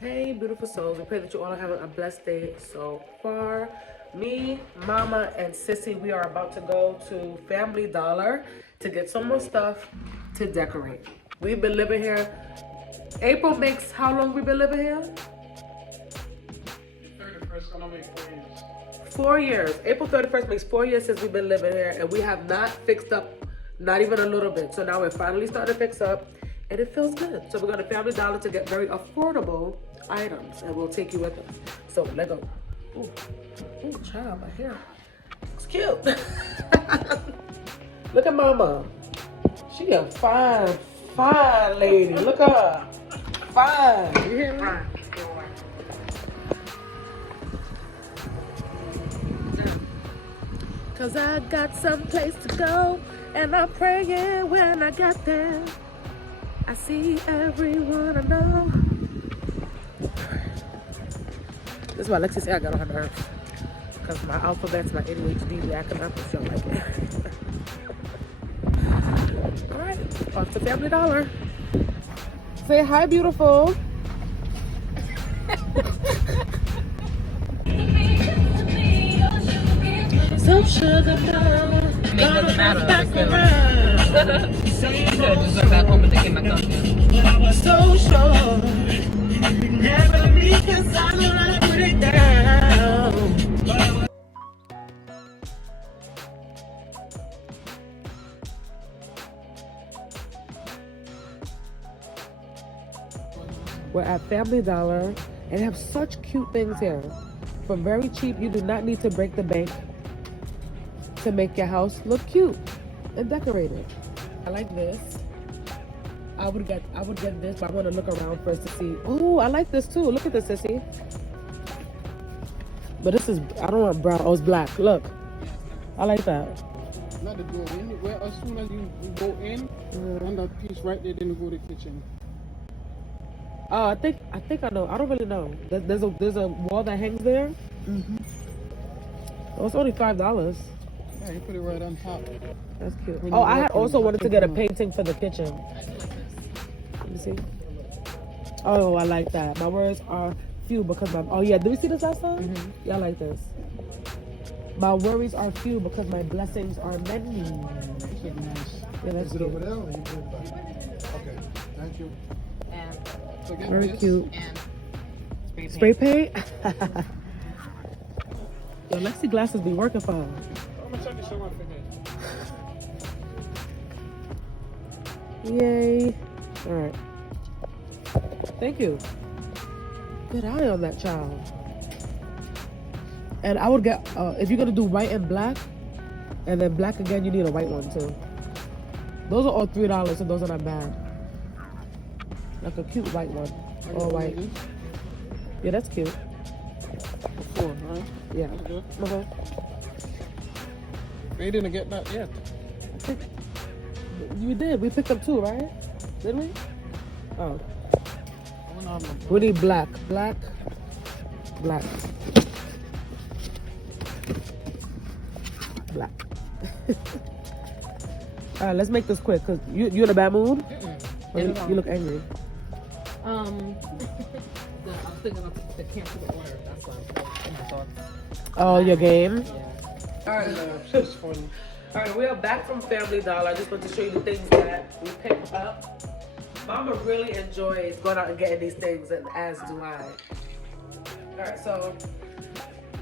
Hey, beautiful souls. We pray that you all are having a blessed day so far. Me, Mama, and Sissy, we are about to go to Family Dollar to get some more stuff to decorate. We've been living here. April makes how long we been living here? 31st gonna make 4 years. 4 years. April 31st makes 4 years since we've been living here, and we have not fixed up, not even a little bit. So now we're finally starting to fix up, and it feels good. So we're going to Family Dollar to get very affordable items, and we'll take you with us. So let go. Ooh, child, my hair. It's cute. Look at Mama. She a fine, fine lady. Look at her. Fine. You hear me? Cause I got someplace to go, and I'm praying when I get there. I see everyone I know. This is why Lexi said I got on her nerves. Because my alphabets, my ADHD, be acting up and shit like it. Alright, off to Family Dollar. Say hi, beautiful. Some sugar mama. It doesn't matter. You should have just went back home and taken my coffee. But I was so sure you'd never leave, cause I know how to put it down. We're at Family Dollar and they have such cute things here. For very cheap, you do not need to break the bank to make your house look cute and decorated. I like this. I would get this, but I want to look around first to see. Oh, I like this too. Look at this, Sissy. But this is, I don't want brown. Oh, it's black. Look. I like that. Not the door in. Where as soon as you go in, on that piece right there, then you go to the kitchen. Oh, I think I know. I don't really know. There's a wall that hangs there. Oh, it's only $5. Yeah, you put it right on top. That's cute. Oh, I had also wanted to get a painting for the kitchen. Let me see. Oh, I like that. My words are few because my... Oh, yeah. Did we see this last time? Yeah, I like this. My worries are few because my blessings are many. That's nice. Yeah, that's cute. Over there or you put it back? Okay, thank you. And, So get Very this. cute. and Spray paint? Yo, Lexi glasses be working for her. I'm gonna check the show out for that. Yay. Alright. Thank you. Good eye on that child. And I would get, if you're going to do white and black, and then black again, you need a white one too. Those are all $3, so those are not bad. Like a cute white one. All white. Yeah, that's cute. 4, right? Yeah. That's good. Okay. We didn't get that yet. I think you did. We picked up 2, right? Did we? Oh. We need black. Black. Black. Black. Alright, let's make this quick because you in a bad mood? Or you look angry. I was thinking of the cancel the order. That's why I'm thoughts. Oh, your game? Yeah. Alright. It's funny. Alright, we are back from Family Dollar. I just want to show you the things that we picked up. Mama really enjoys going out and getting these things, and as do I. Alright, so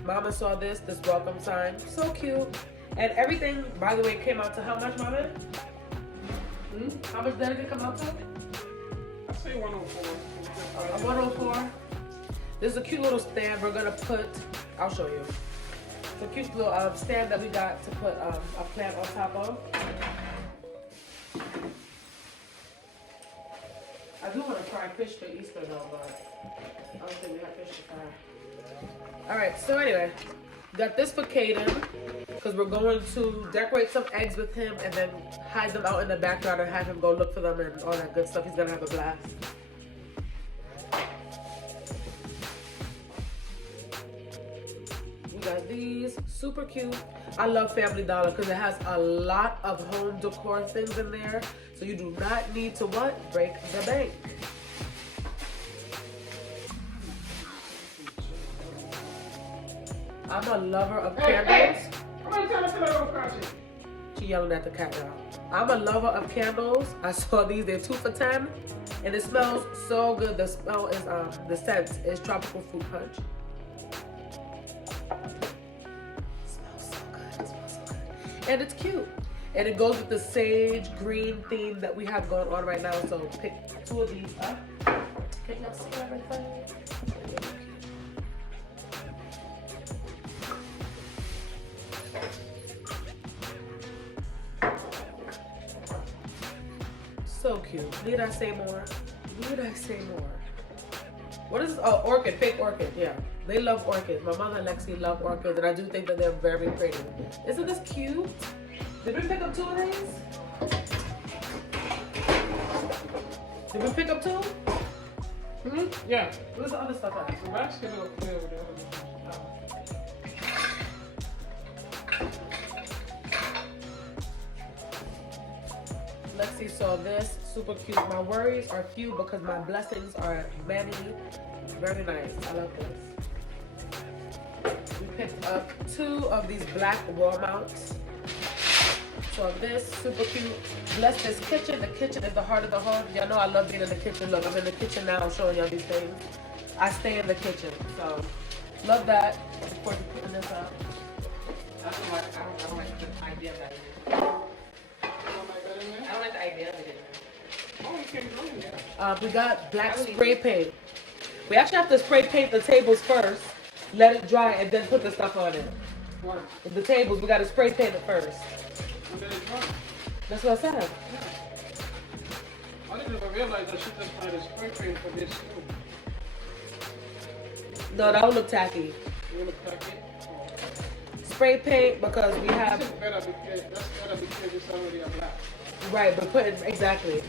Mama saw this welcome sign. So cute. And everything, by the way, came out to how much, Mama? How much did it come out to? I say 104. 104. This is a cute little stand we're gonna put, I'll show you. It's a cute little stand that we got to put a plant on top of. I do want to fry fish for Easter though, but I don't think we have fish to fry. Alright, so anyway, got this for Caden because we're going to decorate some eggs with him and then hide them out in the backyard and have him go look for them and all that good stuff. He's gonna have a blast. We got these, super cute. I love Family Dollar because it has a lot of home decor things in there. So you do not need to what? Break the bank. I'm a lover of candles. How many times I tell her to She yelling at the cat now. I'm a lover of candles. I saw these. They're 2 for $10, and it smells so good. The smell is the scent is tropical fruit punch. It smells so good. It smells so good, and it's cute. And it goes with the sage green theme that we have going on right now. So pick 2 of these up. Can y'all see everything? So cute. Need I say more? Need I say more? What is this? Oh, orchid, fake orchid. Yeah, they love orchids. My mother and Lexi love orchids, and I do think that they're very pretty. Isn't this cute? Did we pick up 2 of these? Did we pick up 2? Yeah. Where's the other stuff at? The rest can go clear with the other. Lexi saw this, super cute. My worries are few because my blessings are many. Very nice. I love this. We picked up 2 of these black wall mounts. So this, super cute. Bless this kitchen. The kitchen is the heart of the home. Y'all know I love being in the kitchen. Look, I'm in the kitchen now showing y'all these things. I stay in the kitchen. So, love that. Of course, putting this up. I don't like the idea of that. I don't like the idea of it. Oh, you can't go in there. We got black spray paint. We actually have to spray paint the tables first, let it dry, and then put the stuff on it. What? The tables, we got to spray paint it first. And then it's done. That's what I said. I didn't even realize that she just had a spray paint for this too. No, that would look tacky. You look like it? Spray paint because we have, This is better because that's better because it's already a black. right, but put it, exactly.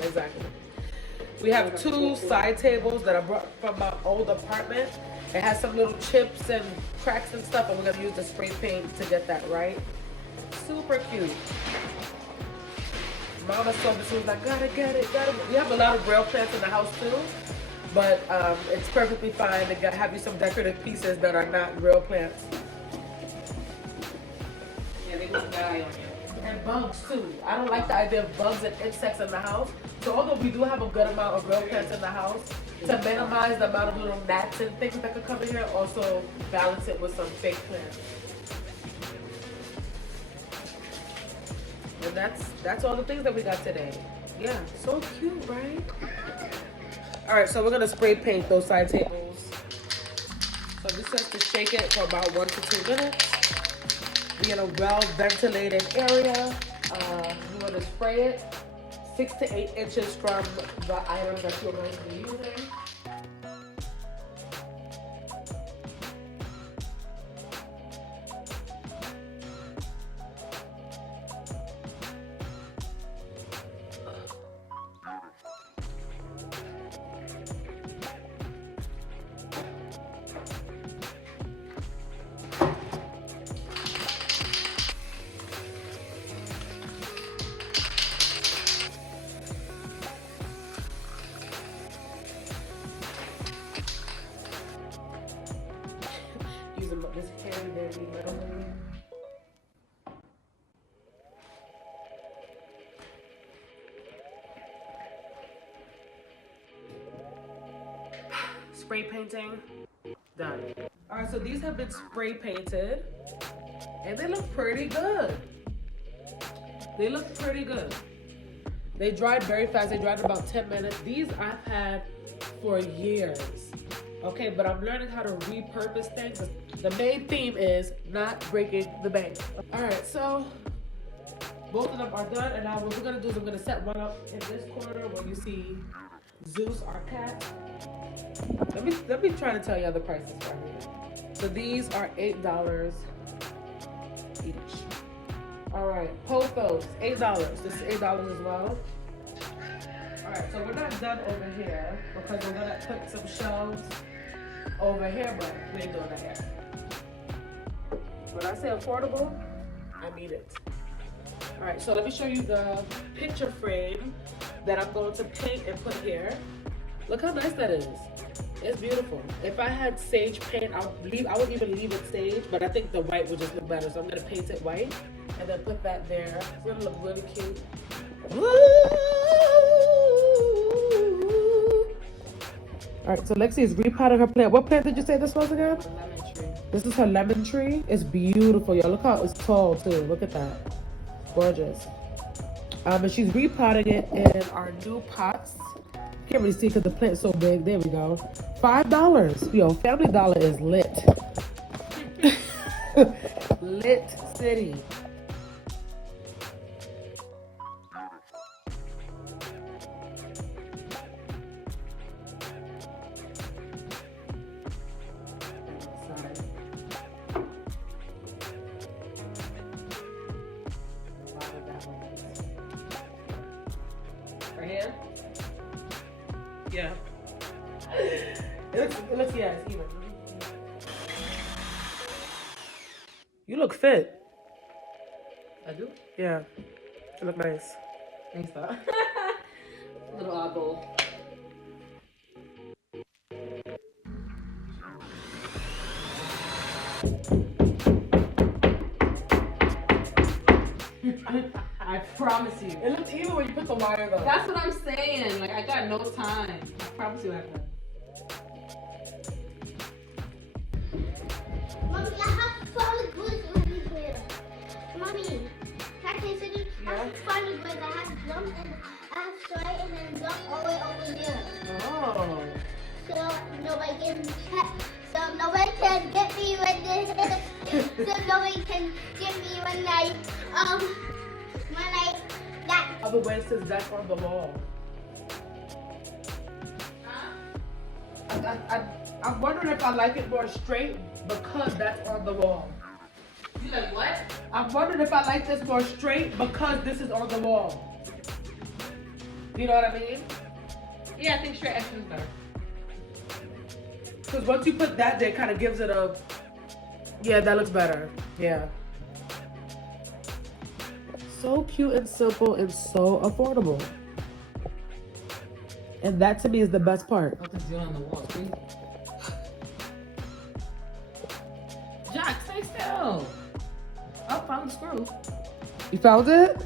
We have 2 side tables that I brought from my old apartment. It has some little chips and cracks and stuff, and we're gonna use the spray paint to get that right. Super cute. Mama saw this, she was like, gotta get it. We have a lot of braille plants in the house too, but it's perfectly fine to have you some decorative pieces that are not real plants. Yeah, they will die on you. And bugs too. I don't like the idea of bugs and insects in the house. So although we do have a good amount of real plants in the house, to minimize the amount of little gnats and things that could come in here, also balance it with some fake plants. And that's all the things that we got today. Yeah, so cute, right? All right, so we're gonna spray paint those side tables. So this has to shake it for about 1 to 2 minutes. Be in a well-ventilated area. You want to spray it 6 to 8 inches from the item that you're going to be using. Using this candy baby metal baby. Spray painting, done. All right, so these have been spray painted and they look pretty good. They look pretty good. They dried very fast. They dried in about 10 minutes. These I've had for years. Okay, but I'm learning how to repurpose things. The main theme is not breaking the bank. All right, so both of them are done, and now what we're gonna do is I'm gonna set one up in this corner where you see Zeus, our cat. Let me try to tell you the prices right here. So these are $8 each. All right, Pothos, $8. This is $8 as well. All right, so we're not done over here because we're gonna put some shelves over here, but we ain't doing that yet. When I say affordable, I mean it. All right, so let me show you the picture frame that I'm going to paint and put here. Look how nice that is. It's beautiful. If I had sage paint, I would even leave it sage, but I think the white would just look better. So I'm gonna paint it white and then put that there. It's gonna look really cute. All right, so Lexi is repotting her plant. What plant did you say this was again? Lemon tree. This is her lemon tree. It's beautiful, y'all. Look how it's tall too. Look at that. Gorgeous. And she's repotting it in our new pots. Can't really see because the plant's so big. There we go. $5. Yo, Family Dollar is lit. Lit city. Right here? Yeah. It looks, yeah, it's even. You look fit. I do? Yeah. You look nice. Thanks, though. Little oddball. I promise you. It looks even when you put the wire though. That's what I'm saying. Like, I got no time. I promise you I have no. Mommy, I have to find the goods everywhere. Mommy, can I say something? I have to find the goods. I have to jump and I have to try and then jump all the way over there. Oh. So nobody can get me when that. Otherwise, it says that's on the wall. I'm wondering if I like it more straight because that's on the wall. You like what? I'm wondering if I like this more straight because this is on the wall. You know what I mean? Yeah, I think straight action is better. Because once you put that there, it kind of gives it a... Yeah, that looks better. Yeah. So cute and simple and so affordable. And that to me is the best part. What is doing on the wall? See? Jack, stay still. Oh, found the screw. You found it?